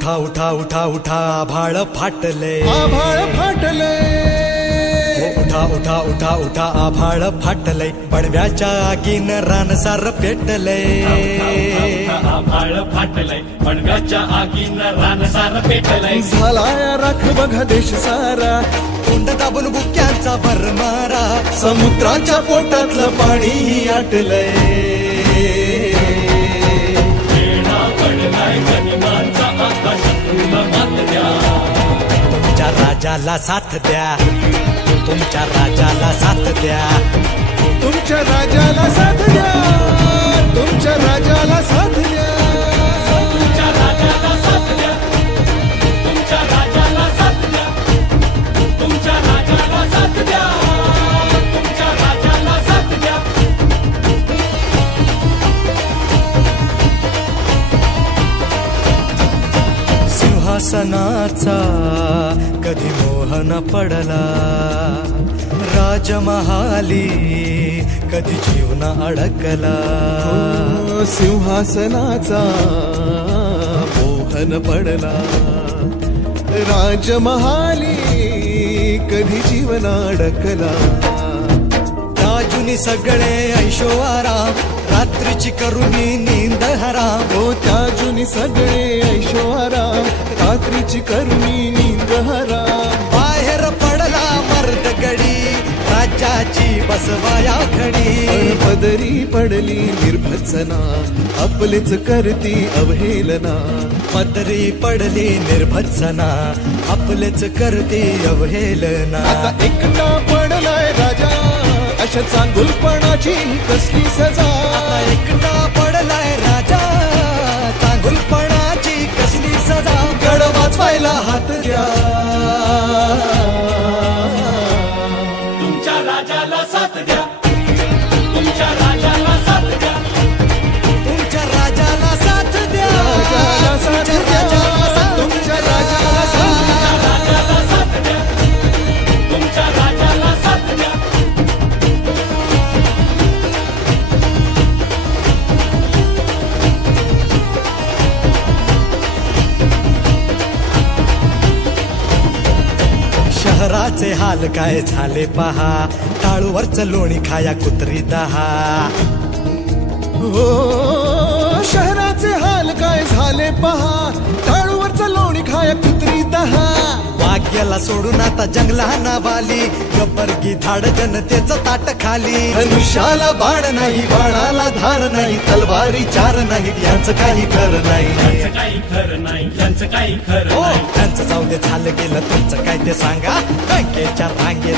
उठा उठा उठा उठा आभाळ फाटले उठा उठा उठा उठा आभाळ फाटले पडव्याच्या आगीन रानसार पेटले आभाळ फाटलंय पडव्याच्या आगीन रानसार पेटलंय झालाय राख बघा देश सारा तोंड दाबून बुक्यांचा भरमारा समुद्राच्या पोटातलं पाणी आटलंय तुमच्या राजाला साथ द्या तुमच्या राजाला साथ द्या तुमच्या राजाला साथ द्या तुमच्या राजाला साथ द्या तुमच्या राजाला साथ द्या तुमच्या राजाला साथ द्या तुमच्या राजाला साथ द्या तुमच्या राजाला साथ द्या सिंहासनाचा कधी मोह न पडला राजमहाली कधी जीवन अडकला सिंहासनाचा मोहन पडला राजमहाली कधी जीवन अडकला राजुनी सगळे ऐशो आराम रात्रीची करुणी नींद हराम हो त्या जुनी सगळे ऐशो आराम रात्रीची करुणी नींद हराम बाहेर पडला मर्द गडी राज्याची बसवाया खडी पदरी पडली निर्भत्सना आपलेच करती अवहेलना पदरी पडली निर्भत्सना आपलेच करते अवहेलना आता एकटा पडलाय राजा अशा चांगुलपणाची कसली सजा आता एकटा पडलाय राजा चांगुलपणाची कसली सजा गड वाचवायला हात द्या तुमच्या राजाला साथ द्या तुमच्या राजाला साथ द्या तुमच्या राजाला साथ द्या राजाला साथ द्या तुमच्या राजाला साथ द्या राजाला साथ द्या तुमच्या राजाला साथ द्या शहराचे हाल काय झाले पहा टाळूवरच लोणी खाया कुत्री दहा हो शहराचे हाल काय झाले पहा टाळूवरचं लोणी खाया कुत्री दहा वाघ्याला सोडून आता जंगलाना वाली गब्बरगी धाड जनतेचं ताट खाली धनुष्याला बाण नाही बाणाला धार नाही तलवारी चार नाहीत यांचं काही खरं नाही यांचं काही खरं नाही यांचं काही खरं हो नाही त्यांचं जाऊ दे झालं गेलं तुमचं काय ते सांगा बँकेच्या रांगेत